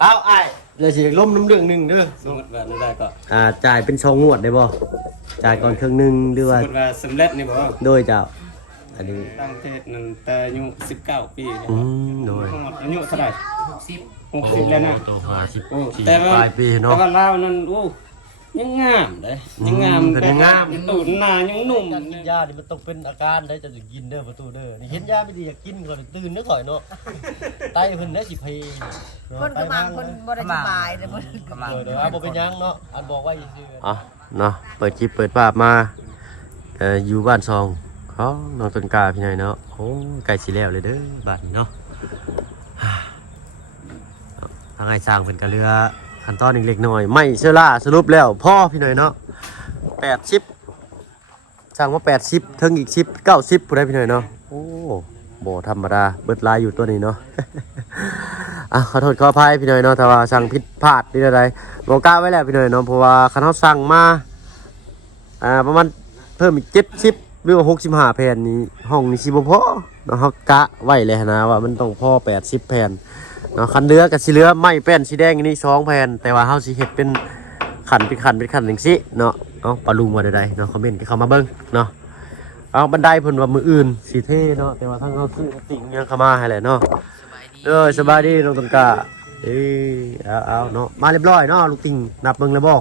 เอาไอ้อย่าสิล้มน้ำเรื่องหนึ่งเด้อ สมมติว่าได้ก็ จ่ายเป็น2 งวดได้บ่จ่ายก่อนครึ่งหนึงหรือ ส ว่าม มติว่าสำเร็จนี่บ่ โดยเจ้าอันนี้ ตั้งเทศนั่นแต่อายุ19 ปี โดย ทั้งหมดอายุเท่าไหร่60แล้วนะ โต50 โอ้ 4 แต่ว่า ปลายปีเนาะ แต่ว่าลาวนั่นโอ้ยังงามเด้ยังงาม ก็ยังงาม ตูดหน้ายังหนุ่ม การกินยานี่มันต้องเป็นอาการได้จะถึงกินเด้อประตูเด้อนี่เห็นยาไม่ดีอยากกินก่อนตื่นนึกก่อยเนาะไตเพิ่นได้สิเพย์ คนกำลังคนบ่ได้สบายเด้อบ่กำลัง เดี๋ยวบ่เป็นหยังเนาะอันบอกว่าซื่อ อ๋อเนาะเปิดคลิปเปิดภาพมาอยู่บ้านซองเขาน้องต้นกล้าพี่น้อยเนาะโอ้ใกล้สิแล้วเลยเด้อบ้านนี้เนาะทางไอ้สร้างเป็นกระเรือขั้นตอนอีกเล็กน้อยไม่เชื่อล่าสรุปแล้วพ่อพี่น้อยเนาะ80สร้างมา80ถึงอีก10 90ผู้ใดพี่น้อยเนาะโอ้บ่ธรรมดาเบิดลายอยู่ตัวนี้เนาะ ขอโทษขออภัยพี่น้อยเนาะถ้าว่าสั่งผิดพลาดนี่ใดๆบอกกล้าไว้แล้วพี่น้อยเนาะเพราะว่าคันเฮาสั่งมาประมาณเพิ่มอีก70หรือว่า65แผ่นนี้ห้องนี้สิบ่พอเนาะเฮากะไว้เลยนะว่ามันต้องพอ80แผ่นเนาะคันเหลือก็สิเหลือไม้แป้นสีแดงอันนี้2แผ่นแต่ว่าเฮาสิเฮ็ดเป็นขันจังซี่เนาะเอาปลาลุงว่าใดๆเนาะคอมเมนต์เข้ามาเบิ่งเนาะเอาบันไดเพิ่นว่ามื้ออื่นสิเท่เนาะแต่ว่าทางเฮาซื้อสิ่งยังเข้ามาให้แหละเนาะสบายดีน้องต้นกล้าเอาเนาะมาเรียบร้อยเนาะลูกติ่งนับเบิ่งแล้วบ่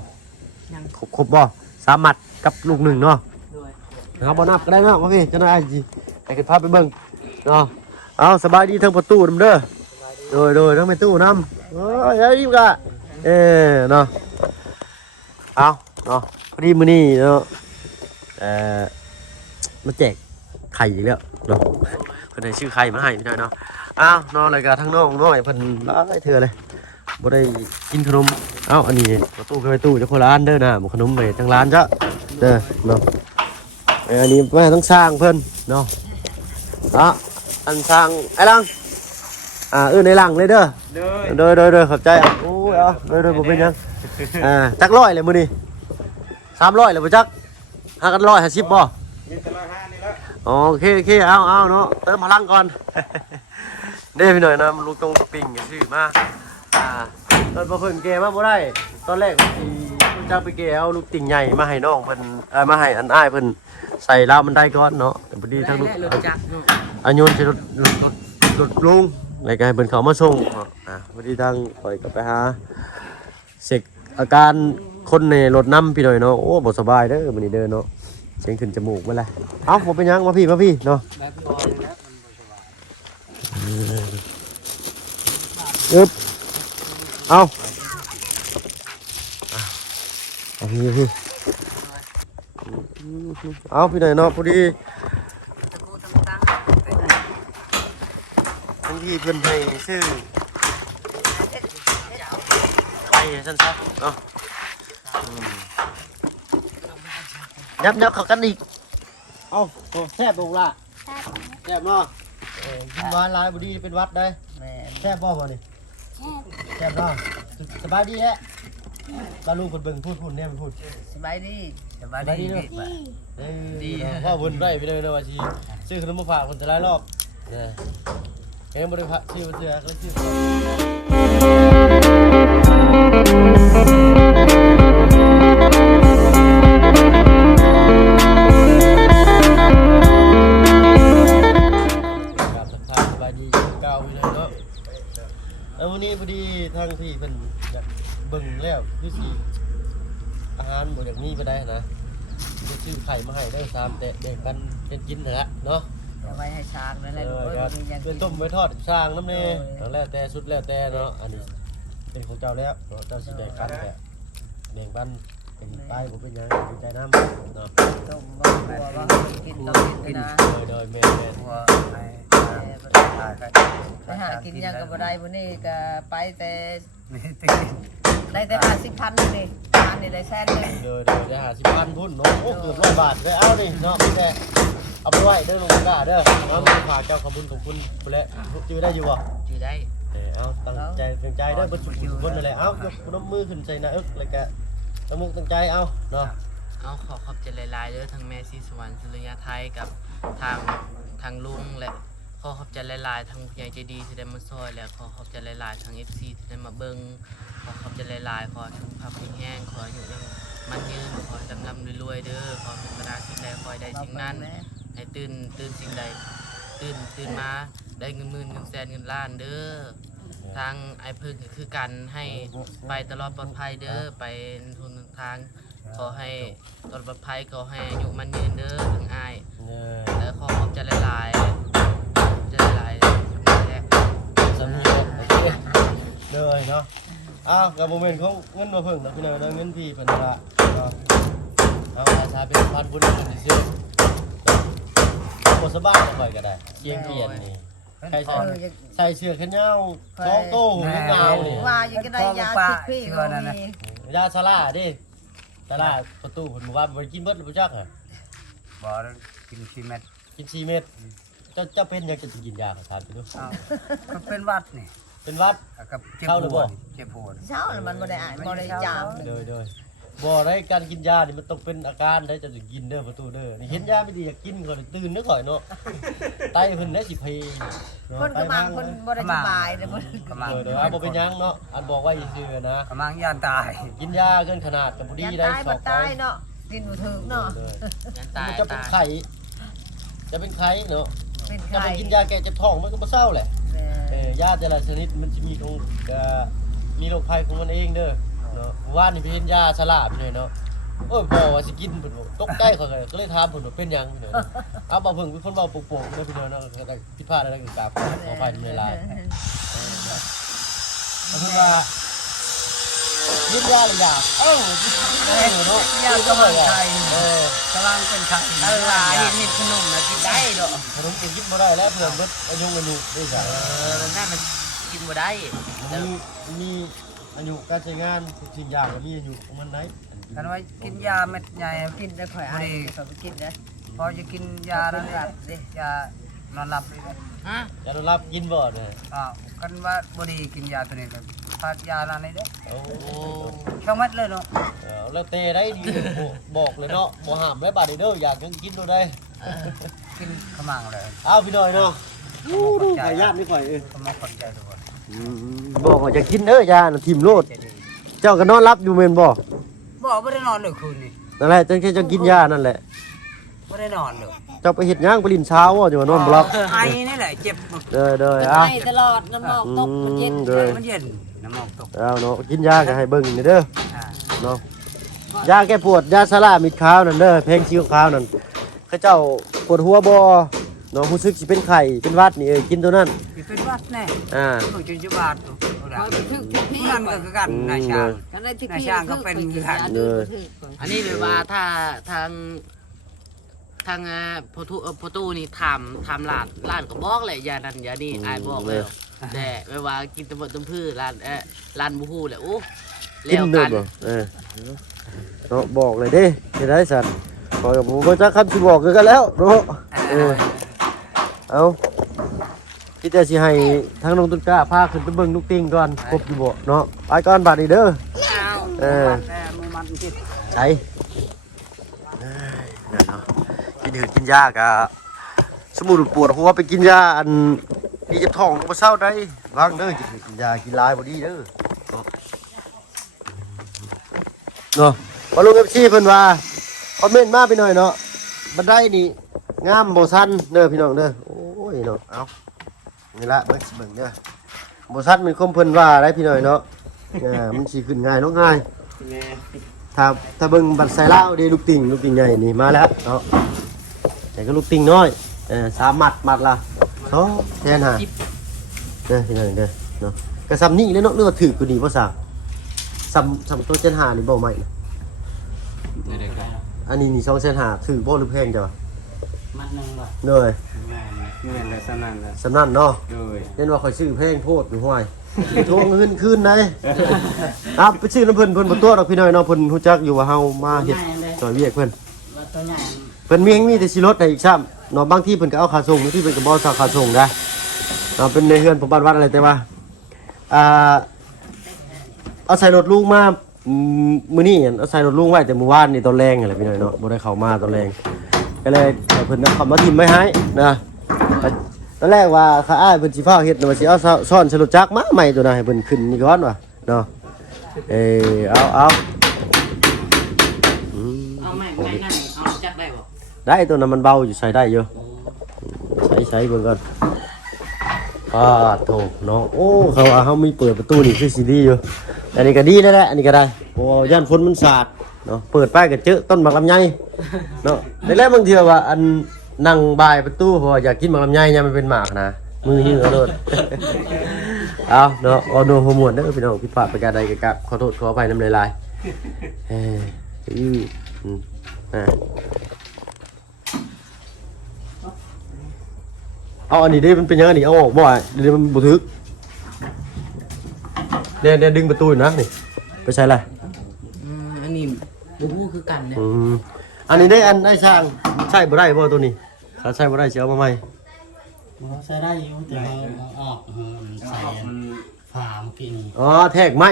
ครบบ่3 มัดกับลูก1เนาะนะครับบ่นับก็ได้เนาะว่าพี่จะได้สิให้ขึ้นภาพไปเบิ่งเนาะเอาสบายดีทั้งประตูนำเด้อโดยทั้งแม่ตู้นำเอ้ยกะเนาะเอาเนาะพอดีมื้อนี้เนาะมาแจกไข่อีกแล้วเนาะเพิ่นได้ชื่อไข่มาให้พี่น้อยเนาะอ้าวนอนอะไรกันทั้งน้องน้อยเพิ่นหลายเทื่อเลยบ่ได้กินขนมเอ้าอันนี้ประตูไปตู้เจ้าของร้านเด้อนะบ่ขนมไปทางร้านจ้ะเด้อเนาะอันนี้แม่ต้องสร้างเพิ่นเนาะอันสร้างไอ้ลังในหลังเลยเด้อโดยขอบใจโอ้ยโดยบ่เป็นหยังจัก100เลยมื้อนี้300เลยบ่จักหากัน150บ่มีแต่150นี่ละ โอเคเอาเนาะเติมพลังก่อนเด้พี่หน่อยนะลูกตรงปิ่งชื่อมาตอนพอเพิ่นเกมาบ่ได้ตอนแรกที่จักไปเกเอาลูกติ่งใหญ่มาให้น้องเพิ่นมาให้อันอ้ายเพิ่นใส่ลาวมันได้ก่อนเนาะแต่พอดีทั้งลูกอันโยนใส่รถลุงแล้วก็ให้เพิ่นเข้ามาส่งพอดีทางข่อยก็ไปหาเสกอาการคนในรถน้ำพี่หน่อยเนาะโอ้บ่สบายเด้อมื้อนี้เด้อเนาะเสียงขึ้นจมูกมาเลยเอ้าผมเป็นยังมาพี่เนาะอึ๊บเอาพี่เอาพี่หน่อยเนาะพอดีทั้งที่เพื่อนให้ชื่อไปสั้นๆเนาะยับเขากันอีกเอาแซ่บบุกละแซ่บเนาะกินหวานลายบุดีเป็นวัดได้แซ่บบ่นี่แซ่บเนาะสบายดีแฮะตาลูกคนเบิ่งพูดเนี่ยมันพูด สบายดีเนาะดีพ่อบุญไว้ไปเลยนะว่าชีซื้อขนมมาฝากคนจะหลายรอบเอ็มบริษัทชื่อเสือก็ชื่อบายดีเก่าไปเลยเนาะแล้ววันนี้พอดีทางที่เป็นอยากเบิ่งแล้วคือสิอาหารบ่อย่างนี้ไปได้นะจะซื้อไข่มาให้ได้3แต่เด็กกันเป็นกินเถอะเนาะ เอาไว้ให้ช้างนั่นแหละ เป็นต้มไว้ทอดสร้างน้ำเนี่ยแล้วแต่สุดแล้วแต่เนาะอันนี้เป็นของเจ้าแล้วเจ้าสิแบ่งกันแต่แบ่งปันเป็นใต้ผมเป็นยังดีใจน้ำเนาะ ต้มบ่บัวบ่กินต้องกินนะ โดยแม่ไปหากินยังก็บ่ได้มื้อนี้ก็ไปแต่ได้แต่50,000นี่อันนี้ได้แสนนึง โดยได้50,000พุ่นเนาะโอ้เกือบ100 บาทเลยเอาดิเนาะพี่แต่เอาไปไว้เด้อลุงกาเด้อเนาะฝากเจ้าขบุญของคุณไปแล้วจื้อได้อยู่บ่ อยู่ได้ เอาตั้งใจเด้อเบิดสุขคนนั่นแหละเอายกน้ำมือขึ้นใส่หน้าอกแล้วก็ตั้งมุกตั้งใจเอาเนาะ เอาขอบใจหลายๆเด้อทั้งแม่ซีสวรรค์สุริยาไทยกับทางลุงและข อขอบใจหลายๆทางผู้ใหญ่ใจดีที่ได้มาซอยแล้วขอขอบใจหลายๆทาง FC ที่ได้มาเบิ่งขอขอบใจหลายๆขอสุขภาพแข็งแรงขออยู่ยังมันยืนขอจำลำรวยๆเด้อขอพิจารณาสิ่งใดขอให้ได้สิ่งนั้นให้ตื่นสิ่งใดตื่นมาได้เงินหมื่นเงินแสนเงินล้านเด้อทางไอ้พึ่งก็คือกันให้ไปตลอดปลอดภัยเด้อไปทุนทางขอให้ตลอดปลอดภัยขอให้อายุมันยืนเด้อถึงอ้าย แล้วขอขอบใจหลายๆใจหลายๆแรก สำนึกโอเคเลยเนาะอ้าวกับโมเมนต์ของเงินมาเพิ่งนะพี่น้องเงินพี่เป็นละเอาอาชาเป็นพันบุญกันซื้อหมดสบายก็ค่อยก็ได้เชียงเกียนนี่ใครใส่เสื้อแขนยาวสองโต้หูยาวนี่ ว่าอยู่ก็ได้ยาสิบพี่ก็มี ยาซาร่าดิซาร่าประตูผมว่าไปกินเบิดหรือจักอ่ะ บ่กิน4 เม็ด กิน4 เม็ดจะเป็นยังจะกินยาถามไปดู ก็เป็นวัดนี่ เป็นวัด กับเจ็บปวดเจ็บปวด เช้ามันบ่ได้อ่านบ่ได้จาม เลยบ่ได้การกินยานี่มันต้องเป็นอาการได้จะกินเด้อประตูเด้อนี่เห็นยาไม่ดีอยากกินก่อนตื่นนึกก่อนเนาะไตเพิ่นได้สิเพเนาะ คนก็บางคนบ่ได้สบายเด้อบ่ กำลัง เดี๋ยวบ่เป็นหยังเนาะอันบอกไว้ซื่อๆนะ กำลังย่านตาย กินยาเกินขนาดกับบ่ดี ยัน ได้ ตาย ส บ่ อบไป ตายเนาะกินบ่ถึงเนาะ ยันตาย มันจะเป็นไข้จะเป็นไข้เนาะ เป็น ถ้า ไข้ ไปกินยาแก้เจ็บท้องมันก็บ่เศร้าแหละยาแต่ละชนิดมันจะมีของมีโรคภัยของมันเองเด้อเนาะว่านี่เป็นยาสลาบเลยเนาะโอ้ยบอกว่าสิกินเพิ่นตกใจเขาก็เลยถามเพิ่นว่าเป็นหยังเพิ่นเอาบ่เพิ่งเป็นคนเว้าโป่งๆเด้อพี่น้องเนาะก็ได้ผิดพลาดอะไรก็กราบขออภัยในเวลาเพิ่นว่ากินยาหรือยังเนาะ ยากำลังไข่ ก กำลังเป็นไข่ หลายเห็นขนมนะกินได้เนาะ ขนมกินบ่ได้แล้วเพิ่นเบิดอายุด้วยจ้ะ นั่นมันกินบ่ได้ มีอายุการใช้งานทุกสิ่งอย่างก็มีอายุของมันได้ กันว่ากินยาเม็ดใหญ่ กินได้ค่อยอ่านก็ไปกินได้ พอจะกินยาแล้วเนี่ยยานอนหลับเลย ฮะ อย่าได้รับกินบ่เนี่ย กันว่าบดีกินยาตัวนี้กันทานยาอะไรนี่เด้ โอ้ ช่องเม็ดเลยเนาะ แล้วเตได้ดีบอกเลยเนาะบ่ห้ามไว้บาดนี้เด้ออยากกินดูได้ กินขมังเลย เอาพี่น้อยเนาะดูขายญาตินี่ข่อย ขมังคนใจทุกคน บอกว่าจะกินเด้อยาน่ะทิ่มโลดเจ้าก็นอนรับอยู่แม่นบ่ บอกไม่ได้นอนเลยคืนนี้ นั่นแหละจังแค่จะกินยานั่นแหละ ไม่ได้นอนเลย เจ้าไปเฮ็ดหยังไปลินเช้าว่าจะมานอนบ่หลับ ไอนี่แหละเจ็บ เด้อ เป็น อ่ะ ไข้ตลอดน้ำหมอกตกมันเย็น เด้อ มันเย็นน้ำมอกตก เอาเนาะกินยาก็ให้เบิ่งนี่เด้อ อ่า เนาะยาแก้ปวดยาสลามิดขาวนั่นเด้อเพลงชิวขาวนั่นเขาเจ้าปวดหัวบ่เนาะรู้สึกสิเป็นไข้เป็นหวัดนี่กินตัวนั้น เป็นวัดแน่ อ่า จนจะบาด เขาไปถึกพี่ นั่นก็คือกันนายช่าง กันได้ที่ นาย พี่ ช่างก็เป็นคือกัน อันนี้แบบว่าถ้าทางพอตู้นี่ทำร้านก็บอกเลยอย่านั่นอย่านี่อายบอกเลยแต่แบบว่ากินตะบดตะพื้นร้านบูฮู้แหละโอ้ กิน แล้ว เด้ กั อน บ่เนาะบอกเลยเด้เฮ็ดได้สั่นขอยก็บ่จักคำสิบอกคือกันแล้วเนาะเอาคิดแต่สิให้ทางน้องต้นกล้าพาขึ้นไปเบิ่งลูกติ้งก่อนครบอยู่บ่เนาะไปก่อนบัดนี้เด้อมือมันจิต ใช่เนาะกินหืดกินยากะสมุนปวดหัวไปกินยาอันนี่จะท้องก็บ่เศร้าได้วางเด้อกินหืดกินยากินหลายบ่ดีเด้อเนาะพอลุง FC เพิ่นว่าคอมเมนต์มาไปหน่อยเนาะบันไดนี่งามบ่ซันเด้อพี่น้องเด้อโอ้ยเนาะเอานี่ละเบิ่งสิเบิ่งเด้อบ่ซันมันคมเพิ่นว่าได้พี่น้อยเนาะมันสิขึ้นง่ายเนาะง่ายถ้าเบิ่งบัตรใส่ลาวเด้ลูกติ่งใหญ่นี่มาแล้วเนาะแต่ก็ลูกติ่งน้อย3มัดละ2แทนหาเด้อพี่น้องเด้อเนาะก็ซ้ำนี่เลยเนาะเรือว่าถือกว่านี้บ่ซะซ้ำตัวเจนหานี่บ่ใหม่อันนี้นี่2เซนหาถือบ่หรือแพงจ้ะ มันนึงว่ะ เด้อ เงินเลยสนั่นเลย สำนั่นเนาะ โดย เล่นว่าข่อยซื้อแพงโพดอยู่ห้วยทวงเงินคืนได้ครับไปซื้อน้ำเพิ่นบ่ตัวดอกพี่น้อยเนาะเพิ่นฮู้จักอยู่ว่าเฮามาเฮ็ดซอยเวียกเพิ่น ตัวใหญ่ เพิ่นมีแต่สิลดให้อีกซ้ำเนาะบางทีเพิ่นก็เอาค่าส่งบางทีเพิ่นก็บ่เอาค่าส่งได้เนาะเป็นในเฮือนผมบ้านวัดอะไรแต่ว่าเอาใส่รถลุงมามื้อนี้เอาใส่รถลุงไว้แต่มื้อวานนี่ตอนแรงนั่นแหละพี่น้อยเนาะบ่ได้เข้ามาตอนแรงก็เลยให้เพิ่นเอาเข้ามาทิ่มไว้ให้นะแต่ อนแรกว่าข้าอ้ายเพิ่นสิฟ้าวเฮ็ดน่ะว่าสิเอาซ่อนสรุปจักรมาใหม่ตัวน่ะให้เพิ่นขึ้นนี่ก่อนว่ะเนาะเอาเอาไม่นั่นเอาจักได้บ่ ได้ตัวนั้นมันเบาอยู่ใช้ได้อยู่ใช้เบิ่งก่อนโถเนาะโอ้เขาว่าเฮามีเปิดประตูนี่คือสิดีอยู่อันนี้ก็ดีแล้วแหละอันนี้ก็ได้โอ้ย่านฝนมันสาดเนาะเปิดไปก็เจอต้นหมากลำไยเนาะแล้วบางเทื่อว่าอันนั่งบายประตูเพราะอยากกินหมากลำไยเนี่ยมันเป็นหมากนะมือหิ้วเอาโลด เอาเนาะเอาโดนหัวหมวนเด้อพี่น้องผิดพลาดประการใดก็ขอโทษขออภัยน้ำลายเอาอันนี้ได้มันเป็นยังไงนี่เอาออกบ่อยเดี๋ยวมันบุทึกเนี่ยดึงประตูอยู่นะนี่ไปใช่ไร อันนี้บูบูคือกันเนี่ย อันนี้ได้อันได้ช่างใช่บ่ได้บ่ตัวนี้ถ้าใช่บ่ได้จะเอามาใหม่ ใช้ได้อยู่แต่เราออกใส่ฝาเมื่อกี้นี่ อ๋อแทกไม้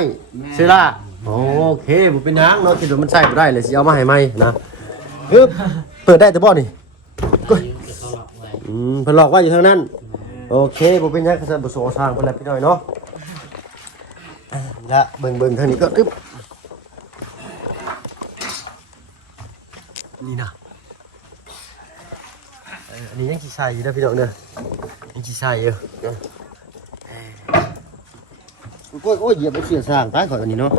เสื้อละโอเคบ่เป็นหยังเนาะคิดว่ามันใช่บ่ได้เลยสิเอามาให้ใหม่นะปึ๊บเปิดได้แต่บ่นี่ก็เพิ่นหลอกไว้อยู่ทางนั้นโอเคบ่เป็นหยังก็จะบ่สอสร้างเพิ่นแล้วพี่น้อยเนาะละเบิ่งทางนี้ก็ตึ๊บนี่นะอันนี้ยังสิใส่อยู่นะพี่น้องเด้อยังสิใส่อยู่โอ้ยเหยียบไปเสียสร้างตายก่อนอันนี้เนาะ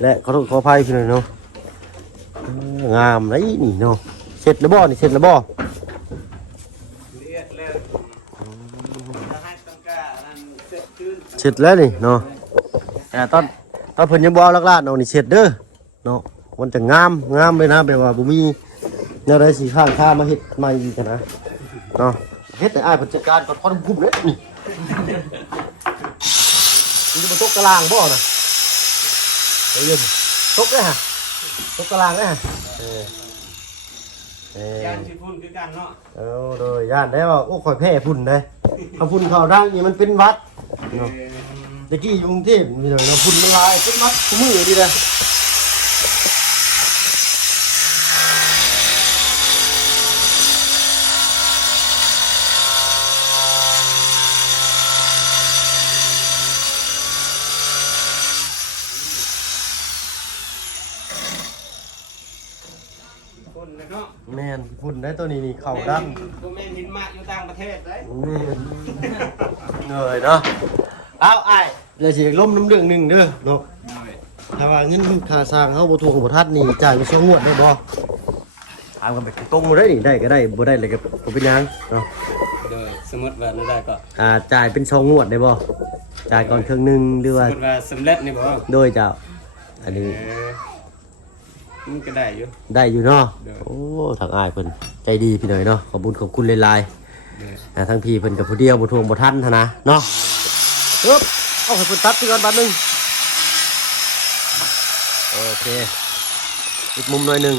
และขอโทษขออภัยพี่น้องเนาะงามเลยนี่เนาะเสร็จแล้วบ่นี่เสร็จแล้วบ่เสร็จแล้วนี่เนาะแต่ตอนเพิ่นยังบ่เอาลักลาดเนาะนี่เสร็จเด้อเนาะมันจะงามเลยนะแบบว่าบ่มีแนวใดสิข้างค่ามาเฮ็ดใหม่อีกนะเนาะเฮ็ดให้อ้ายเพิ่นจัดการก่อนพอคุ้มเลยนี่มันจะมาตกกระลางบ่นะเฮ้ยตกได้ฮะตกกระลางได้ฮะย่านสิพุ่นคือกันเนาะโดยย่านได้ว่าโอ้ข่อยแพ้พุ่นได้ถ้าพุ่นเข้าดังนี่มันเป็นวัดเนาะตะกี้อยู่กรุงเทพมีหน่อยเนาะพุ่นมันลายเป็นวัดคู่มือดีเลยแม่นพุ่นได้ตัวนี้นี่เข่าดัง ตัวแม่หินมากอยู่ต่างประเทศได้ เหนื่อยเนาะเอาไอ้เดี๋ยวสิล้มน้ำเรื่องหนึ่งเด้อเนาะถ้าว่าเงินค่าสร้างเขาบ่ทวงบ่ทัดนี่จ่ายไป2งวดได้บ่ถามกันไปตรงบ่ได้นี่ได้ก็ได้บ่ได้เลยก็บ่เป็นหยังเนาะ โดยสมมติว่าได้ก็ จ่ายเป็น2งวดได้บ่จ่ายก่อนครึ่งนึงหรือว่า สมมติว่าสำเร็จนี่บ่ โดยเจ้าอันนี้ มันก็ได้อยู่ ได้อยู่เนาะโอ้ทางอ้ายเพิ่นใจดีพี่หน่อยเนาะขอบคุณหลายๆทั้งพี่เพิ่นกับผู้เดียวบ่ทวงบ่ทันหั้นนะเนาะปึ๊บเอาให้เพิ่นตัดที่ก่อนบัดนึงโอเคอีกมุมหน่อยนึง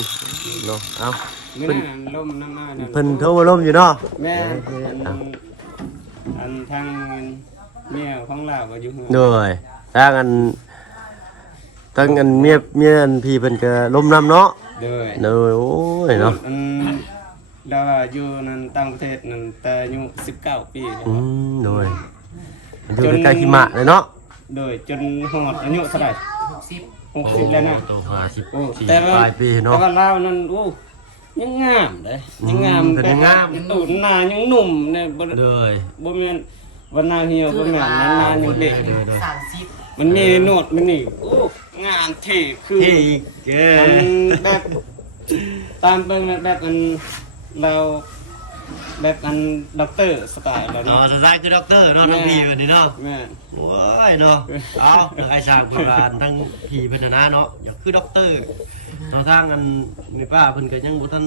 เนาะเอา เพิ่นล่มน้ำมา เพิ่นโทรมาล้มอยู่เนาะ แม่อันทางเมียของเราก็อยู่ โดยทางอันเมียอันพี่เพิ่นก็ล้มน้ำเนาะ โดย โดยโอ้ยเนาะ เราอยู่นั่นต่างประเทศนั่นแต่อายุ19 ปีแล้ว โดยอยู่ใกล้หิมะเลยเนาะ โดยจนหอดอายุเท่าไหร่60แล้วนะ โต50 โอ้ 4 แต่ว่า ปลายปีเนาะ แต่ว่าเรานั่นโอ้ยังงามเด้ยังงาม เป็นยังงาม ตูดหน้ายังหนุ่มเนี่ยบ่ โดย บ่แม่นวันหน้าเหี่ยวบ่แม่นหน้ายังเด็ก 30 มันมีโนดมันนี่โอ้งามเท่คือ เฮ้ยเก้ มันแบบตามเบิ่งแบบอันเราแบบอันด็อกเตอร์สไตล์แล้ว ต่อ เนาะ สุดท้ายคือด็อกเตอร์เนาะทั้งพี่วันนี้เนาะ แม่น โอ้ยเนาะเอาไอ้ช่างเพิ่นว่าทั้งพี่เพิ่นน่ะนะเนาะอยากคือด็อกเตอร์เนาะทางอันนี่ป้าเพิ่นก็ยังบ่ทัน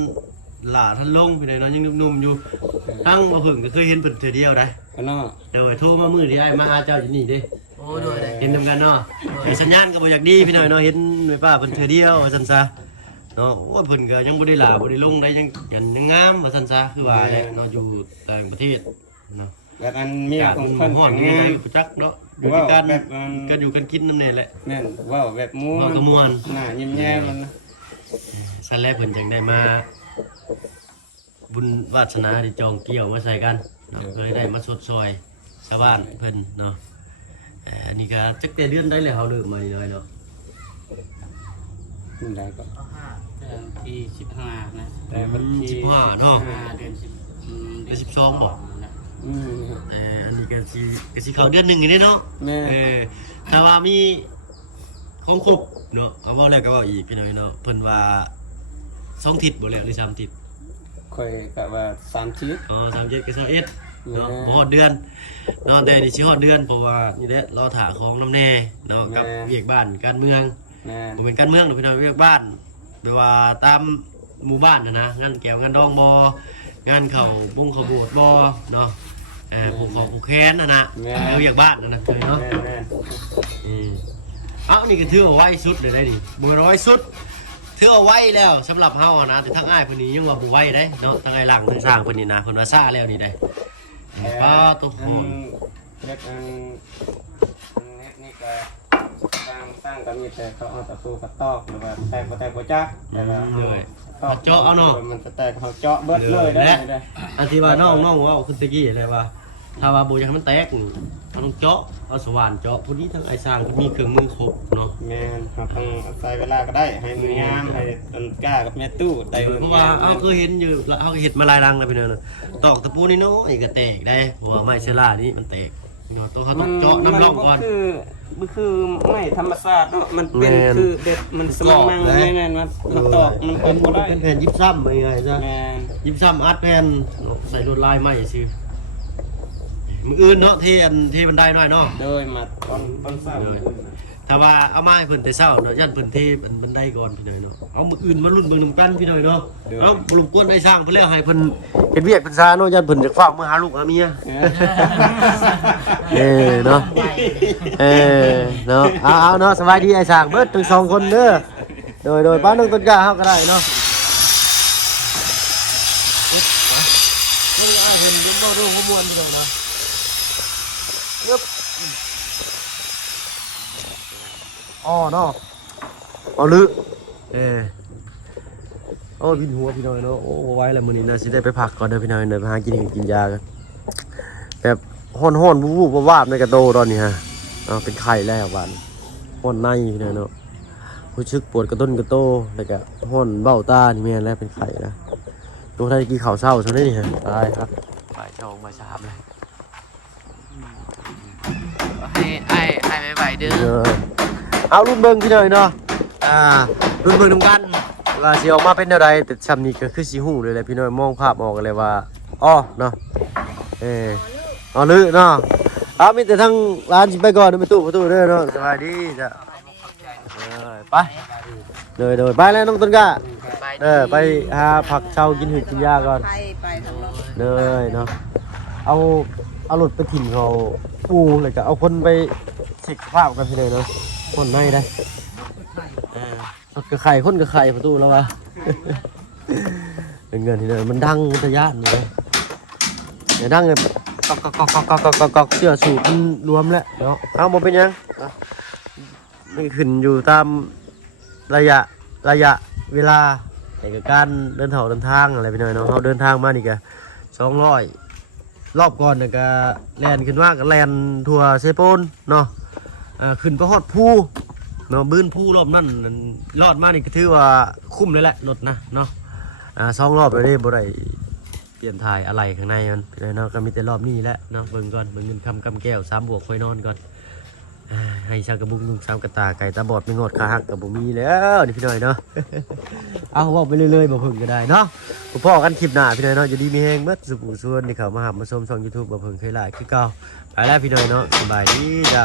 หล่าทันลงพี่เลยเนาะยังหนุ่มๆอยู่ทั้งบ่เพิ่งก็เคยเห็นเพิ่นเทื่อเดียวได้ เนาะ เดี๋ยวโทรมามื้อที่ไอ้มาหาเจ้าอยู่นี่เด้ โอ้โดยได้ เห็นนำกันเนาะไอ้สัญญาณก็บ่อยากดีพี่น้อยเนาะเห็นนี่ป้าเพิ่นเทื่อเดียวว่าซั่นซะเนาะโอ้เพิ่นก็ยังบ่ได้หล่าบ่ได้ลงได้ยังงามว่าซั่นซะคือว่าแหละเนาะอยู่ต่างประเทศเนาะ แบบอันเมียของเพิ่น ฮ้อน งา ง่าย ม ๆจักเนาะ หรือว่า การ แบบ ก็อยู่กันกินนำแน่แหละ แม่นว่าแบบม้ว ว่าน กระมวล หน้ายิ้มแย้มมันนะ ซั่นแลเพิ่นจังได้มา บุญวาสนาที่จองเกี่ยวมาใส่กันเนาะก็เลยได้มาสดซอยชาวบ้านเพิ่นเนาะอันนี้ก็จักแต่เดือนได้แล้วเฮาเริ่มมาเลยเนาะ ได้ก็ที่15นะแต่วันที่ 15เนาะ เดือน10 เดือน12บ่ อันนี้ก็สิเข้าเดือนหนึงนี่เนาะ แม่ ถ้าว่ามีของครบเนาะเอาเว้าแล้วก็เว้าอีกพี่น้อยเนาะเพิ่นว่า2ทิศบ่แล้วหรือ3ทิศ ค่อยกะว่า3ชีวิต อ๋อ37กับ21เนาะบ่ฮอดเดือนเนาะแต่นี่สิฮอดเดือนเพราะว่านี่แหละรอถ่าของน้ำแน่เนาะกับเวียกบ้านการเมือง แม่ บ่เป็นการเมืองหรอกพี่น้องเวียกบ้านแบบว่าตามหมู่บ้านนะงานแก้วงานดองบ่งานเข้าบุ้งเข้าโบสถ์บ่เนาะผูกคอผูกแขนนะแล้วเวียกบ้านนะเคยเนาะ แม่ เอ้านี่ก็ถือว่าไว้สุดเลยได้ดิบ่ว่าไว้สุดถือว่าไว้แล้วสำหรับเฮานะแต่ทั้งอ้ายเพิ่นนี่ยังว่าบ่ไว้ได้เนาะทั้งอ้ายหลังทั้งสร้างเพิ่นนี่นะเพิ่นว่าซ่าแล้วนี่ได้ป้าตัวหอม เล็กนี่ก็สร้างก็มีแต่เขาเอาตะปูกระตอกหรือว่าแตกบ่จักแต่ว่ามันจะแตกเขาเจาะเบิดเลยได้ อันที่ว่าน้องว่าคือตะกี้อะไรว่าถ้าว่าบ่อยากให้มันแตกนี่ต้องเจาะเอาสว่านเจาะพวกนี้ทั้งไอ้สร้างก็มีเครื่องมือครบเนาะ แม่นครับต้องใส่เวลาก็ได้ให้มืองามให้ต้นกล้ากับแม่ตู้ได้ เพราะว่าเอาเคยเห็นอยู่เอาเห็ดมาลายรังแล้วพี่น้องตอกตะปูนี่น้อยก็แตกได้เพราะว่าไม้เชล่านี่มันแตกพี่น้องต้องเขาต้องเจาะน้ำร่องก่อน มันคือไม่ธรรมชาติเนาะมันเป็นคือเด็ดมันสมังมังแม่นมันตอกมันเป็นบ่ได้ เป็นแผ่นยิบซ้ำยังไงซะ แม่น ยิบซ้ำอัดแผ่นใส่ลวดลายไม้ซื่อมืออื่นเนาะที่บันไดหน่อยเนาะ โดยมาต้นเศร้า ถ้าว่าเอามาให้เพิ่นแต่เช้าเนาะย่านเพิ่นเทบันไดก่อนพี่น้อยเนาะเอามืออื่นมาลุ้นเบิ่งนำกันพี่น้อยเนาะเอาบ่รบกวนได้สร้างเพิ่นแล้วให้เพิ่นเฮ็ดเวียกเพิ่นซาเนาะย่านเพิ่นจะฝากมาหาลูกหาเมียเนาะเนาะเอาเนาะสบายดีไอ้สร้างเบิดทั้งสองคนเด้อโดยป้าน้องต้นกล้าเฮาก็ได้เนาะเพิ่นเอาเพิ่นบ่รู้บ่ม่วนพี่น้องเนาะอ๋อเนาะเอาลึโอ้วินหัวพี่น้อยเนาะโอ้ไว้แล้วมื้อนี้น่าสิได้ไปพักก่อนเด้อพี่น้อยเด้อไปหากินยากันแบบฮ้อนๆวูบๆวาบๆในกระโตตอนนี้ฮะเป็นไข้แล้วบาดฮ้อนในพี่น้อยเนาะรู้สึกปวดกระต้นกระโตแล้วก็ฮ้อนเบ้าตานี่แม่นแล้วเป็นไข้นะตัวได้กินข้าวเช้าซะนี่ฮะตายครับบ่าย2บ่าย3เลย ให้ไปไปเด้อ เอารุ่นเบิ่งพี่หน่อยเนาะรุ่นเบิ่งนำกันว่าสิออกมาเป็นแนวใดแต่ซ้ำนี้ก็คือสิฮู้เลยแหละพี่น้อยมองภาพออกกันเลยว่าอ้อเนาะเอาลือเนาะเอามีแต่ทั้งร้านสิไปก่อนเด้อประตูเด้อเนาะสวัสดีจ้ะไปโดยไปแล้วน้องต้นกล้าไปหาผักเช้ากินหืดกินยาก่อน ไปทางโน้น เลยเนาะเอารถไปถิ่นเขาปูเลยก็เอาคนไปเช็คภาพกันพี่เลยเนาะคนในได้กระไข่คนกระไข่ประตูแล้ววะ เป็นเงินที่เลยมันดังทะยานเลยเดี๋ยวดังเลยกอกเสื้อสูบมันรวมแล้วเนาะเอาหมดเป็นยังมันขึ้นอยู่ตามระยะเวลาในการเดินทางอะไรไปหน่อยเนาะเขาเดินทางมานี่ก็200รอบก่อนเนี่ยก็แลนขึ้นมาก็แลนทัวเซโปนเนาะขึ้นไปฮอดภูเนาะบื้นภูรอบนั่นรอดมานี่ก็ถือว่าคุ้มเลยแหละรถนะเนาะ2 รอบเลยบ่ได้เปลี่ยนถ่ายอะไรข้างในมันเนาะก็มีแต่รอบนี้แหละเนาะเบิ่งก่อนเบิ่งเงินคำกำแก้ว3 บวกค่อยนอนก่อนให้ชาวกระบุงนุ่งสามกระตาไก่ตาบอดไม่งดขาหักกับบ่มีแล้วนี่พี่หน่อยเนาะ เอาบอกไปเรื่อยๆบ่เพิ่งก็ได้เนาะพ่อกันคลิปหน้าพี่หน่อยเนาะจะดีมีแฮงเบิดสุขส่วนที่เขามาหามาชมช่อง YouTube บ่เพิ่งเคยหลายคือเก่าไปแล้วพี่หน่อยเนาะสบายดีจ้ะ